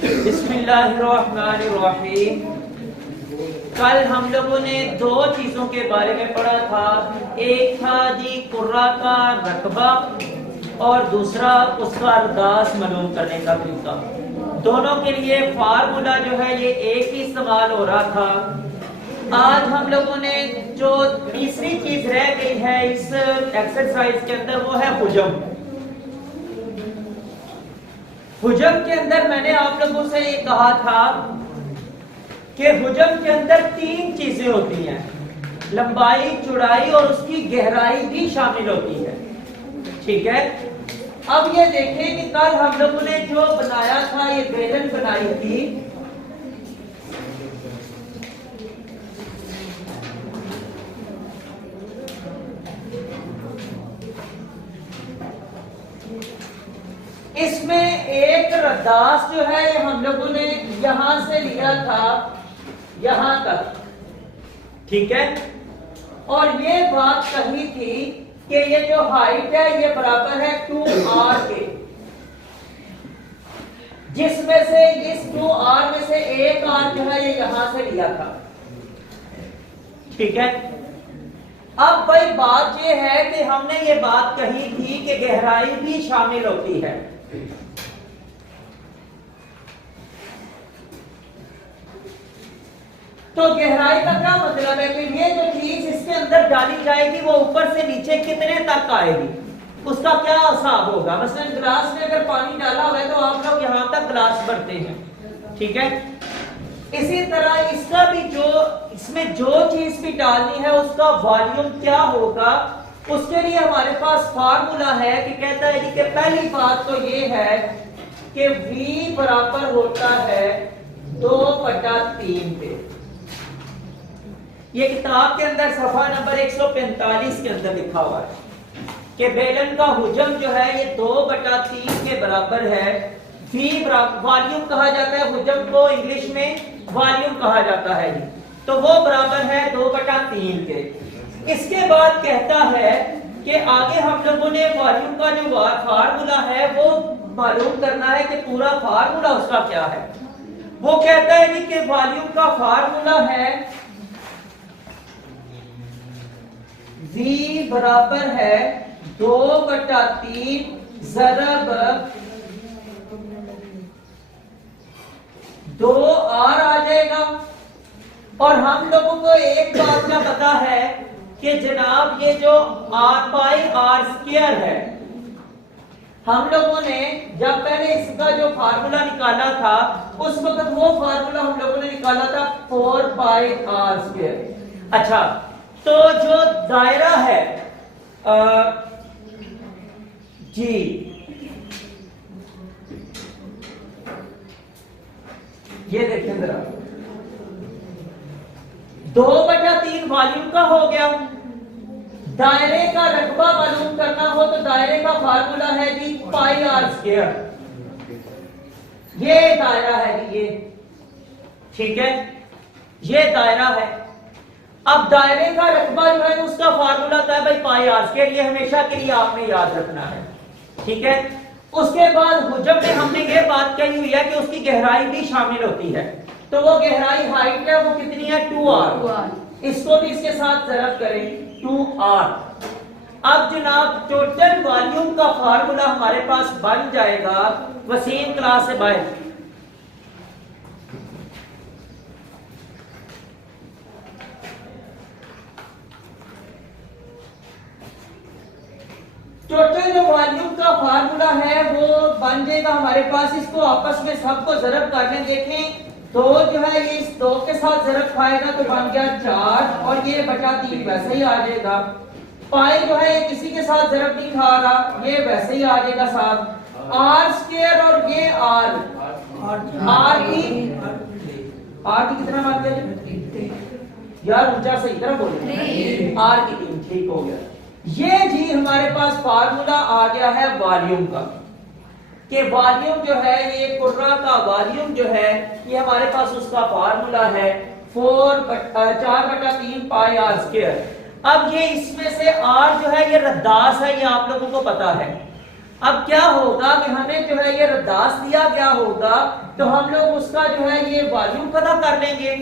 बिस्मिल्लाहिर्रहमानिर्रहीम। कल हम लोगों ने दो चीजों के बारे में पढ़ा था। एक था जी कुर्रा का रकबा और दूसरा उसका अरदास मालूम करने का तरीका। दोनों के लिए फार्मूला जो है ये एक ही इस्तेमाल हो रहा था। आज हम लोगों ने जो तीसरी चीज रह गई है इस एक्सरसाइज के अंदर वो है हुजम। हुजम के अंदर मैंने आप लोगों से ये कहा था कि हुजम के अंदर तीन चीजें होती हैं, लंबाई, चौड़ाई और उसकी गहराई भी शामिल होती है। ठीक है, अब ये देखें कि कल हम लोगों ने जो बनाया था, ये बेलन बनाई थी। इसमें एक रद्दास जो है ये हम लोगों ने यहां से लिया था यहां तक। ठीक है, और ये बात कही थी कि ये जो हाइट है ये बराबर है 2r के, जिसमें से इस 2r में से एक r जो है ये यहां से लिया था। ठीक है, अब भाई बात ये है कि हमने ये बात कही थी कि गहराई भी शामिल होती है। तो गहराई का क्या मतलब है कि ये जो चीज इसके अंदर डाली जाएगी वो ऊपर से नीचे कितने तक आएगी, उसका क्या हिसाब होगा। मसलन गिलास में अगर पानी डाला हुआ है तो आप लोग यहां तक गिलास भरते हैं। ठीक है, इसी तरह इसका भी जो इसमें जो चीज भी डालनी है उसका वॉल्यूम क्या होगा, उसके लिए हमारे पास फार्मूला है कि कहता है कि पहली बात तो ये है कि V बराबर होता है 2/3 पे। ये किताब के अंदर सफा नंबर 145 के अंदर लिखा हुआ है कि बेलन का हुजम जो है ये 2/3 के बराबर है। V वॉल्यूम कहा जाता है, हुजम को इंग्लिश में वॉल्यूम कहा जाता है जी। तो वो बराबर है 2/3 के। इसके बाद कहता है कि आगे हम लोगों ने वॉल्यूम का जो फार्मूला है वो मालूम करना है कि पूरा फार्मूला उसका क्या है। वो कहता है जी कि वॉल्यूम का फार्मूला है V बराबर है 2/3 ज़रब 2r आ जाएगा। और हम लोगों को एक बात का पता है कि जनाब ये जो r/r² है, हम लोगों ने जब पहले इसका जो फार्मूला निकाला था उस वक्त वो फार्मूला हम लोगों ने निकाला था 4πr²। अच्छा, तो जो दायरा है जी, ये देखिए जरा 2/3 वॉल्यूम का हो गया। दायरे का रकबा मालूम करना हो तो दायरे का फार्मूला है जी πr²। ये दायरा है जी, ये ठीक है, ये दायरा है। अब दायरे का रकबा जो है उसका फार्मूला था भाई πr²। ये हमेशा के लिए आपने याद रखना है। ठीक है, उसके बाद हुजम में हमने ये बात कही हुई है कि उसकी गहराई भी शामिल होती है। तो वो गहराई हाइट है वो कितनी है 2r। इसको भी इसके साथ ज़रब करें 2r। अब जनाब टोटल वॉल्यूम का फार्मूला हमारे पास बन जाएगा, वसीम क्लास से बाहर टोटल जो वॉल्यूम का फार्मूला है वो बन जाएगा हमारे पास। इसको आपस में सबको ज़रब करने देखें, 2 जो है ये इस 2 के साथ ज़रब खाएगा तो बन गया 4 और ये बटा 3 वैसे ही आ जाएगा। पाई जो है ये किसी के साथ ज़रब नहीं खा रहा, ये वैसे ही आ जाएगा साथ। r² और ये r की कितना मानते हैं यार, ऊंचा से इधर बोले, r की 3। ठीक हो गया। ये जी हमारे पास फार्मूला आ गया है वॉल्यूम का, कि वॉल्यूम जो है ये कुर्रा का वॉल्यूम जो है ये हमारे पास उसका फार्मूला है 4/3 πr²। अब ये इसमें से r जो है ये रद्दास है, ये आप लोगों को पता है। अब क्या होगा कि हमें जो है ये रद्दास दिया गया होगा, तो हम लोग उसका जो है ये वॉल्यूम पता कर लेंगे।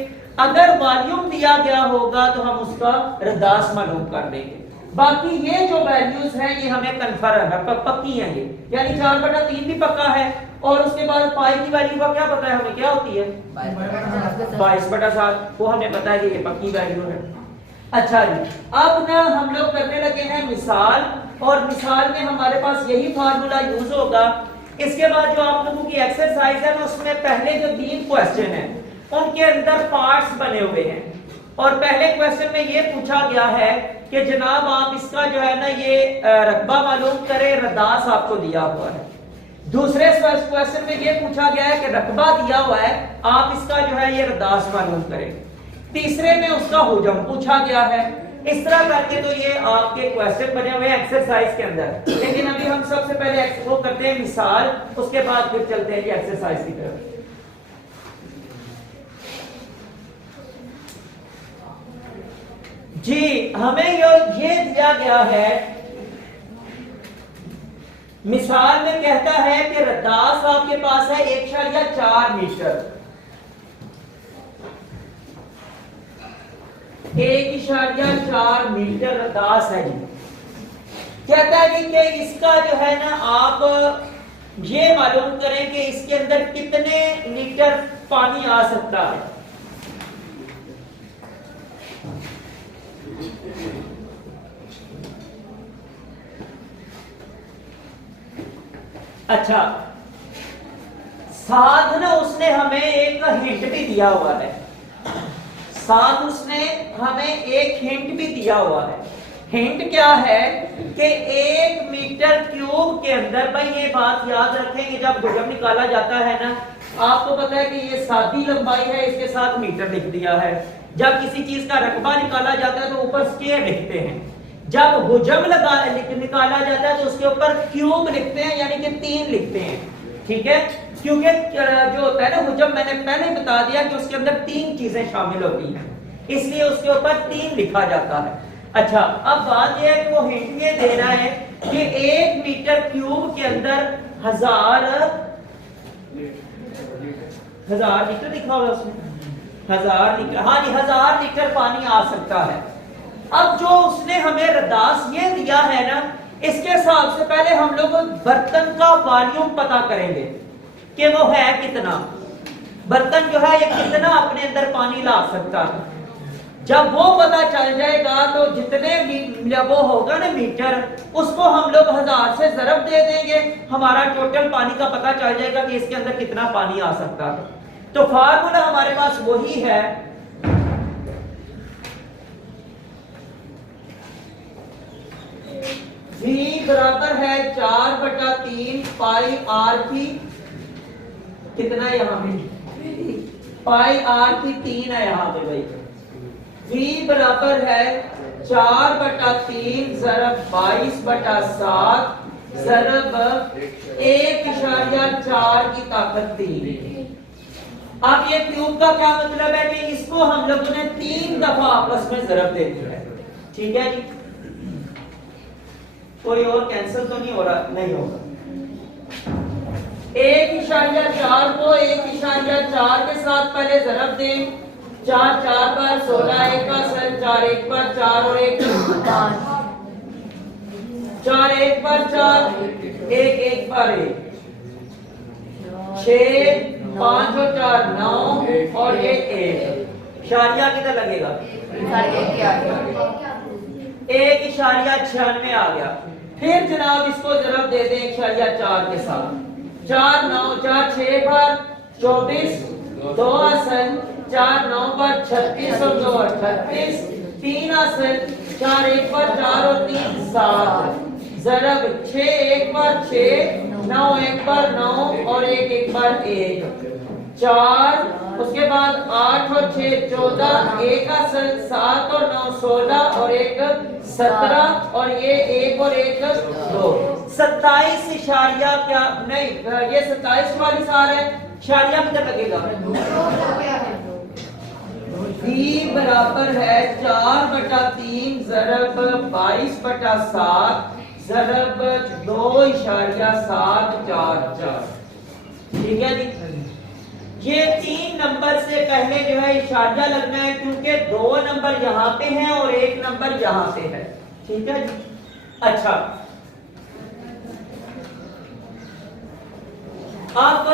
अगर वॉल्यूम दिया गया होगा तो हम उसका रद्दास मालूम कर देंगे। बाकी ये जो वैल्यूज हैं ये हमें कन्फर्म है, पक्की हैं ये, यानी 4/3 भी पक्का है। और उसके बाद पाई की वैल्यू का क्या पता है हमें, क्या होती है 22/7, वो हमें पता है कि ये पक्की वैल्यू है। अच्छा जी, अब ना हम लोग करने लगे हैं मिसाल, और मिसाल में हमारे पास यही फार्मूला यूज होगा। इसके बाद जो आप लोगों की एक्सरसाइज है ना, उसमें पहले जो 3 क्वेश्चन है उनके अंदर पार्ट्स बने हुए हैं। और पहले क्वेश्चन में ये पूछा गया है कि जनाब आप इसका जो है ना ये रकबा मालूम करें, रद्दास आपको दिया हुआ है। दूसरे क्वेश्चन में ये पूछा गया है कि रकबा दिया हुआ है, आप इसका जो है ये रद्दास मालूम करें। तीसरे में उसका हुजम पूछा गया है। इस तरह करके तो ये आपके क्वेश्चन बने हुए हैं एक्सरसाइज के अंदर। लेकिन अभी हम सबसे पहले वो करते हैं मिसाल, उसके बाद फिर चलते हैं एक्सरसाइज की तरफ। जी, हमें ये दिया गया है, मिसाल में कहता है कि रद्दास आपके पास है 1.4 मीटर, 1.4 मीटर रद्दास है जी। कहता है कि इसका जो है ना आप ये मालूम करें कि इसके अंदर कितने लीटर पानी आ सकता है। अच्छा, साथ ना उसने हमें एक हिंट भी दिया हुआ है, साथ उसने हमें एक हिंट भी दिया हुआ है। हिंट क्या है कि 1 मीटर क्यूब के अंदर, भाई ये बात याद रखेंगे जब हुजम निकाला जाता है ना, आपको पता है कि ये सादी लंबाई है, इसके साथ मीटर लिख दिया है। जब किसी चीज का रकबा निकाला जाता है तो ऊपर स्क्वायर लिखते हैं। जब हुजम निकाला जाता है तो उसके ऊपर क्यूब लिखते हैं, यानी कि 3 लिखते हैं। ठीक है, क्योंकि जो होता है ना हुजम, मैंने पहले बता दिया कि उसके अंदर 3 चीजें शामिल होती हैं, इसलिए उसके ऊपर 3 लिखा जाता है। अच्छा, अब बात यह है कि वो हिंट ये दे रहा है कि 1 मीटर क्यूब के अंदर 1000 लीटर लिखा हुआ उसमें, 1000 लीटर, हाँ जी 1000 लीटर पानी आ सकता है। अब जो उसने हमें रद्दास ये दिया है ना, इसके हिसाब से पहले हम लोग बर्तन का वॉल्यूम पता करेंगे कि वो है कितना, बर्तन जो है ये कितना अपने अंदर पानी ला सकता है। जब वो पता चल जाएगा तो जितने वो होगा ना मीटर, उसको हम लोग 1000 से ज़रब दे देंगे, हमारा टोटल पानी का पता चल जाएगा कि इसके अंदर कितना पानी आ सकता है। तो फार्मूला हमारे पास वही है, V बराबर है 4/3 पाई आर की, कितना है यहाँ पे, पाई आर की 3 है यहाँ पे भाई। V बराबर है 4/3 ज़रब 22/7 ज़रब 1.4 की ताकत 3। अब ये क्यूब का क्या मतलब है कि इसको हम लोगों ने 3 दफा आपस में ज़रब दे दिया है। ठीक है जी, कोई और कैंसिल तो नहीं हो रहा, नहीं होगा। 1.4 को 1.4 के साथ पहले ज़रब दें, 4 4 बार 16, 1 का 4 1 बार 4 और 1 5, 4 1 बार 4, 1 1 बार 1, 6 5 और 4 9 और 1 1। शारिया किधर लगेगा, 1.96 आ गया। फिर जनाब इसको ज़रब दे दें 1.4 के साथ, 4 9 4 6 बार 24, 2 असल 4 9 बार 36 और 2 38, 3 असल 4 1 बार 4 और 3 7, ज़रब 6 1 बार 6, 9 1 बार 9 और 1 1 बार 1, 4, उसके बाद 8 और 6 14, 1 असल 7 और 9 16 और 1 17 और ये 1 और 1 2, 27 इशारिया क्या नहीं, ये 27 वाली सार है, इशारिया किधर लगेगा, V बराबर है 4/3 ज़रब 22/7 ज़रब 2.744। ठीक है जी। ये 3 नंबर से पहले जो है इशारिया लगना है, क्योंकि 2 नंबर यहाँ पे हैं और 1 नंबर यहाँ पे है। ठीक है जी। अच्छा, अब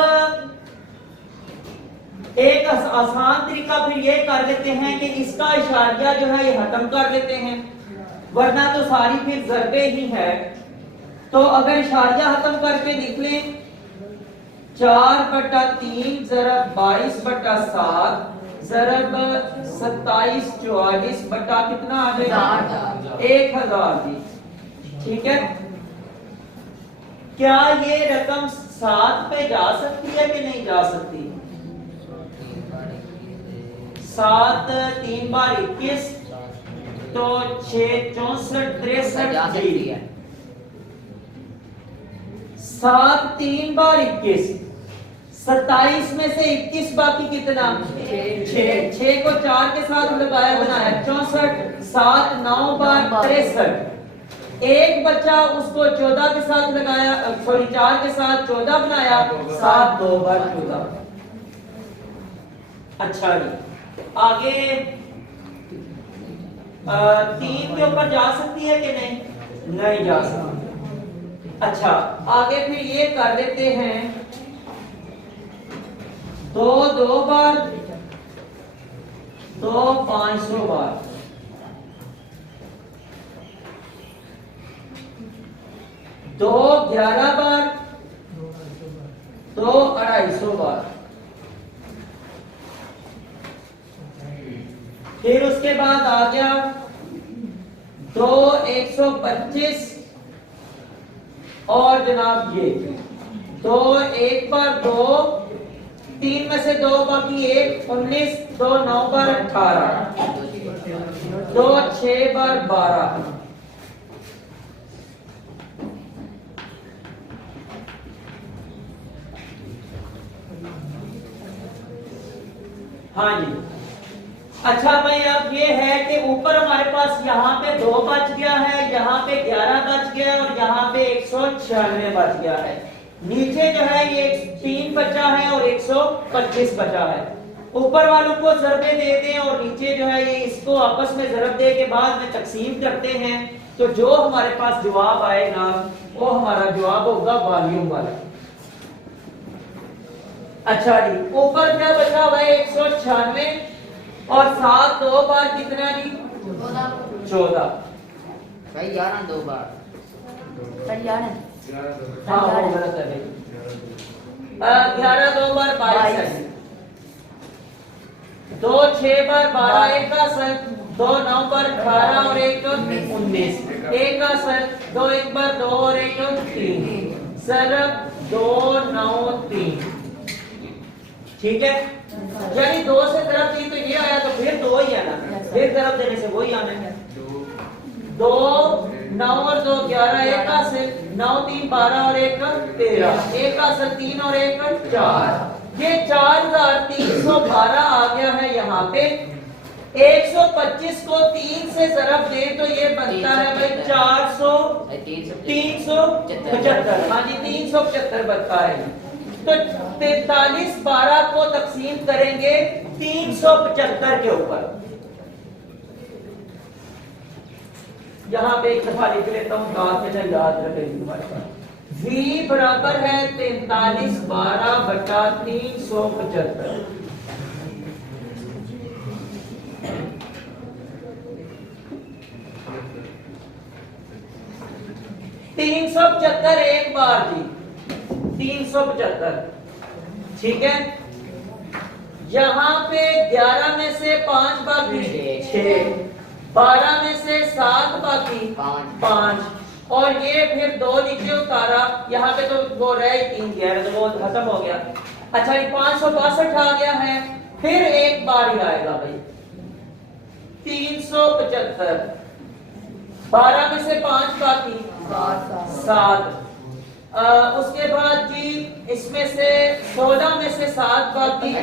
एक आसान तरीका फिर ये कर लेते हैं कि इसका इशारिया जो है ये खत्म कर लेते हैं, वरना तो सारी फिर ज़रबे ही है। तो अगर इशारिया खत्म करके लिख लें 4/3 ज़रब 22/7 ज़रब 2744 बटा कितना आ जाएगा 1000 जी। ठीक है। क्या ये रकम 7 पे जा सकती है कि नहीं जा सकती? 7 3 बार 21 तो 6 64 63 जी। 7 3 बार 21, 27 में से 21 बाकी कितना 6 को 4 के साथ लगाया बनाया 64, 7 9 बार 63, एक बच्चा उसको 14 के साथ लगाया, सॉरी 4 के साथ 14 बनाया, 7 2 बार 14। अच्छा जी, आगे 3 के ऊपर जा सकती है कि नहीं? नहीं जा सकती। अच्छा, आगे फिर ये कर देते हैं 2 2 बार 2 500 बार, 2 11 बार 2 250 बार। फिर उसके बाद आ गया 2 125 और जनाब ये 2 1 बार 2, 3 में से 2 बाकी 1 19, 2 9 बार 18, 2 6 बार 12। हाँ जी। अच्छा भाई, अब ये है कि ऊपर हमारे पास यहाँ पे 2 बच गया है, यहाँ पे 11 बच गया और यहाँ पे 196 बच गया है। नीचे जो है ये 3 बचा है और 125 बचा है। ऊपर वालों को ज़रबे दे दें और नीचे जो है ये इसको आपस में ज़रब दे के बाद में तकसीम करते हैं, तो जो हमारे पास जवाब आएगा वो हमारा जवाब होगा वॉल्यूम वाला। अच्छा जी, ऊपर क्या बचा हुआ है 196 और 7 2 बार कितना जी 14 भाई 11 2 बार 11 हाँ वो गलत है भाई। 11 2 बार 22 है, 2 6 बार 12 1 का सर, 2 9 बार 18 और 1 19, 1 का सर, 2 1 बार 2 और 1 3 सर 2 9 3। ठीक है, यानी 2 से तरफ दी तो ये आया, तो फिर 2 ही आना, फिर तरफ देने से वही आना है। 2 9 और 2 11, 1 का से 9 3 12 और 1 13, 1 का से 3 और 1 4, ये 4312 आ गया है यहाँ पे। 125 को 3 से ज़रब दे तो ये बनता है भाई 375। हाँ जी 375 बनता है। तो 43 12 को तकसीम करेंगे 375 के ऊपर। यहां पे एक दफा लिख लेता हूं, साथ में याद रखेंगे तुम्हारे पास। v बराबर है 43 12 बटा 375। एक बार जी 375। ठीक है, यहां पे 11 में से 5 बाकी 6, 12 में से 7 बाकी 5 और ये फिर 2 नीचे उतारा, यहाँ पे तो वो रह 3 गया तो वो खत्म हो गया। अच्छा ये 562 आ गया है, फिर एक बार ही आएगा भाई 375, 12 में से 5 बाकी 7, उसके बाद जी इसमें से 16 में से 7 बाकी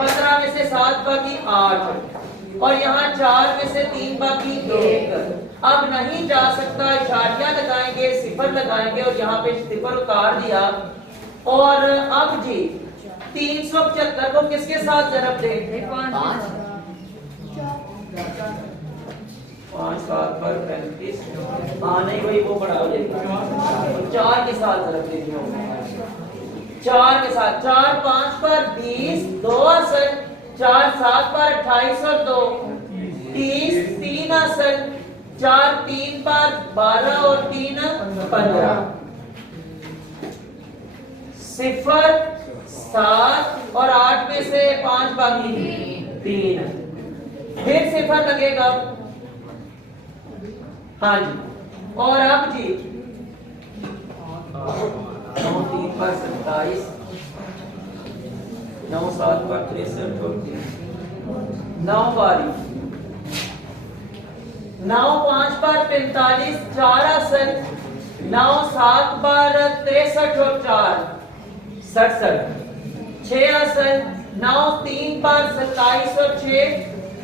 15 में से 7 बाकी 8 और यहाँ 4 में से 3 बाकी 1 अब नहीं जा सकता, इशारिया लगाएंगे, सिफर लगाएंगे और यहाँ पे सिफर उतार दिया। और अब जी 375 को किसके साथ जरब दे? 5 5 7 पर 35। हाँ नहीं भाई वो बड़ा हो जाएगा, 4 के साथ जरब दे दिया, 4 के साथ। 4 5 पर 20, 2 असल, 4 7 पर 28 और 2 30, 3 असल, 4 3 पर 12 और 3 15। सिफर 7 और 8 में से 5 बाकी 3, फिर सिफर लगेगा। हाँ जी, और अब जी 9 3 पर 27, 9 7 पर 63, 9 बारी, 9 5 पर 45, 4 असल, 9 7 पर 63 और 4 67, 6 असल, 9 3 पर 27 और 6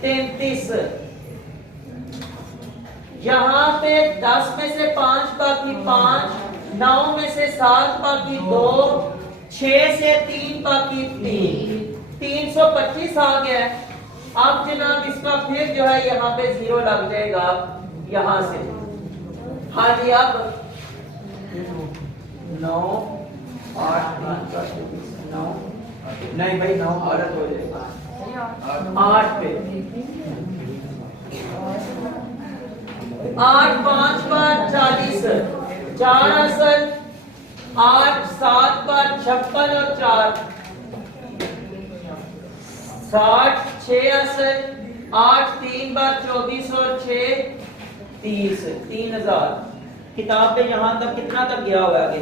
33। यहाँ पे 10 में से 5 बाकी 5, 9 में से 7 बाकी 2, 6 से 3 बाकी 3, 325 आ गया है। अब जनाब इसका फिर जो है यहाँ पे 0 लग जाएगा यहाँ से। हाँ जी, अब 9 8 9 नहीं भाई 9 गलत हो जाएगा, 8 पे 8 5 पर 40, 4 असल, 8 7 पर 56 और 4 60, 6 असल, 8 3 पर 24 और 6 30, 3000। किताब पे यहां तक कितना तक गया हुआ है आगे?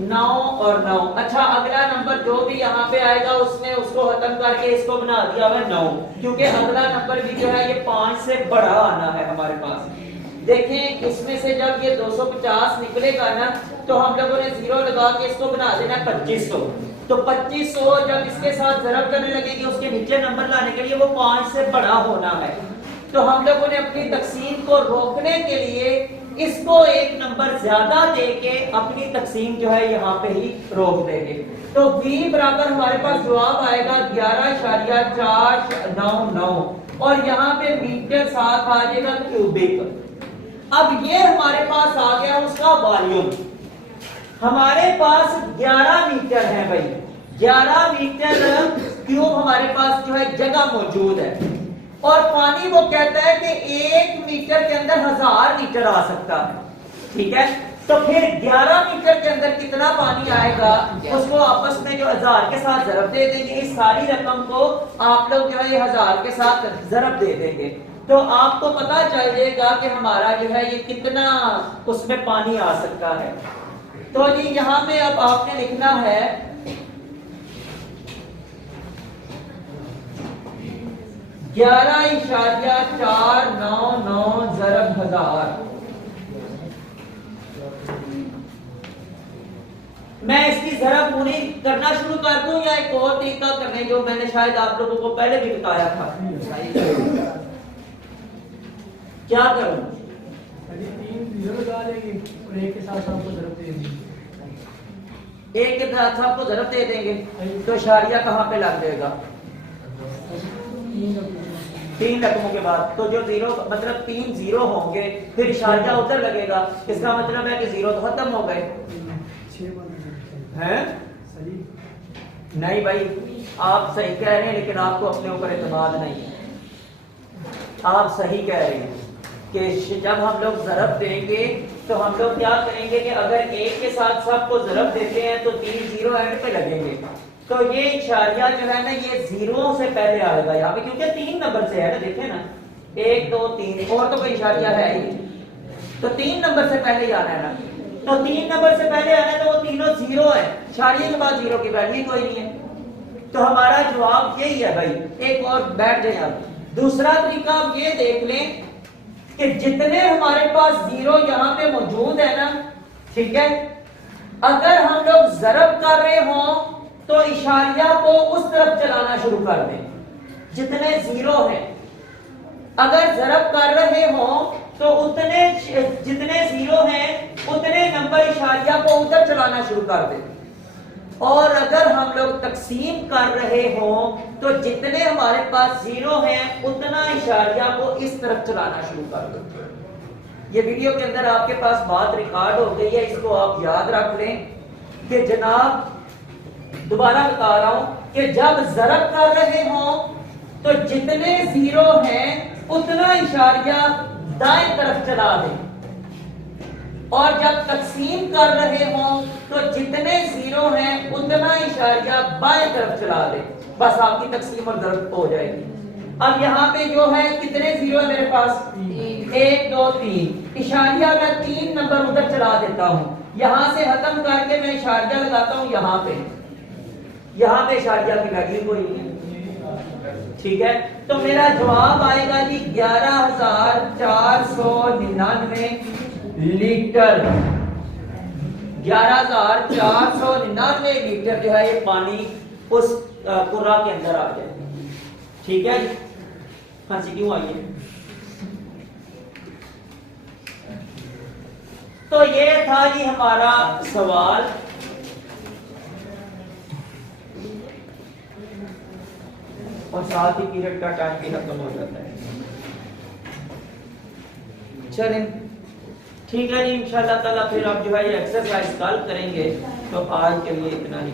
9 और 9। अच्छा, अगला नंबर जो भी यहाँ पे आएगा उसने उसको खत्म करके इसको बना दिया हुआ 9, क्योंकि अगला नंबर भी जो है ये 5 से बड़ा आना है हमारे पास। देखें इसमें से जब ये 250 निकलेगा ना तो हम लोगों ने 0 लगा के इसको बना देना 2500। तो 2500 जब इसके साथ जरब करने लगेंगे उसके नीचे नंबर लाने के लिए वो 5 से बड़ा होना है। तो हम लोगों ने अपनी तकसीम को रोकने के लिए इसको एक नंबर ज्यादा देके अपनी तकसीम जो है यहाँ पे ही रोक देंगे। तो v बराबर हमारे पास जवाब आएगा 11.499 और यहाँ पे मीटर साथ आ जाएगा क्यूबिक। अब ये हमारे पास आ गया उसका वॉल्यूम। हमारे पास 11 मीटर है भाई, 11 मीटर क्यूब हमारे पास जो है जगह मौजूद है और पानी वो कहता है कि 1 मीटर के अंदर 1000 लीटर आ सकता है। ठीक है, तो फिर 11 मीटर के अंदर कितना पानी आएगा उसको आपस में जो 1000 के साथ जरब दे देंगे। इस सारी रकम को आप लोग जो है 1000 के साथ जरब दे देंगे तो आपको पता चल जाएगा कि हमारा जो है ये कितना उसमें पानी आ सकता है। तो जी यहाँ पे अब आपने लिखना है 11.499 जरब 1000। मैं इसकी जरब पूरी करना शुरू कर दूं या एक और तरीका करने जो मैंने शायद आप लोगों को पहले भी बताया था? क्या करूं? 3 0 लगा लेंगे और एक के साथ आपको जरब दे देंगे। एक के साथ आपको जरब दे देंगे तो इशारिया कहाँ पे लग जाएगा? 3 रकमों के बाद। तो जो 0 मतलब 3 0 होंगे फिर इशारिया उधर लगेगा, इसका मतलब है कि 0 तो खत्म हो गए हैं। नहीं भाई आप सही कह रहे हैं लेकिन आपको अपने ऊपर एतमाद नहीं है। आप सही कह रहे हैं कि जब हम लोग जरब देंगे तो हम लोग क्या करेंगे कि अगर एक के साथ सबको जरब देते हैं तो 3 0 एंड पे लगेंगे। तो ये इशारिया जो है ना ये 0 से पहले आएगा यहाँ पे, क्योंकि 3 नंबर से है ना, देखे ना 1 2 3 और तो कोई इशारिया है ही, तो 3 नंबर से पहले ही आना है ना। तो 3 नंबर से पहले आना है तो वो तीनों 0 है, इशारिये के बाद 0 की वैल्यू कोई नहीं है। तो हमारा जवाब यही है भाई। एक और बैठ जाए आप। दूसरा तरीका आप ये देख लें कि जितने हमारे पास 0 यहाँ पे मौजूद है ना, ठीक है, अगर हम लोग जरब कर रहे हों तो इशारिया को उस तरफ चलाना शुरू कर दें। जितने जीरो हैं, अगर जरब कर रहे हो तो उतने जितने जीरो हैं उतने नंबर इशारिया को उधर चलाना शुरू कर दे। और अगर हम लोग तकसीम कर रहे हो तो जितने हमारे पास जीरो हैं उतना इशारिया को इस तरफ चलाना शुरू कर दो। ये वीडियो के अंदर आपके पास बात रिकॉर्ड हो गई है, इसको आप याद रख लें कि जनाब दोबारा बता रहा हूं कि जब जरब कर रहे हो तो जितने जीरो हैं उतना इशारिया दाएं तरफ चला दें, और जब तकसीम कर रहे हो तो जितने जीरो हैं उतना इशारिया बाएं तरफ चला दें। बस आपकी तकसीम और जरब हो जाएगी। अब यहाँ पे जो है कितने जीरो है मेरे पास? 1 2 3 इशारिया मैं 3 नंबर उधर चला देता हूँ। यहाँ से खत्म करके मैं इशारिया लगाता हूँ यहाँ पे इशारिया की वैल्यू कोई नहीं है, ठीक है। तो मेरा जवाब आएगा जी 11,499 लीटर। 11,499 लीटर जो है ये पानी उस कुरा के अंदर आ जाए, ठीक है। खांसी क्यों आई है? तो ये था जी हमारा सवाल। और साथ ही पीरियड का टाइम भी खत्म हो जाता है। चलें, ठीक है जी, इंशाल्लाह ताला फिर आप जो है ये एक्सरसाइज कल करेंगे। तो आज के लिए इतना ही।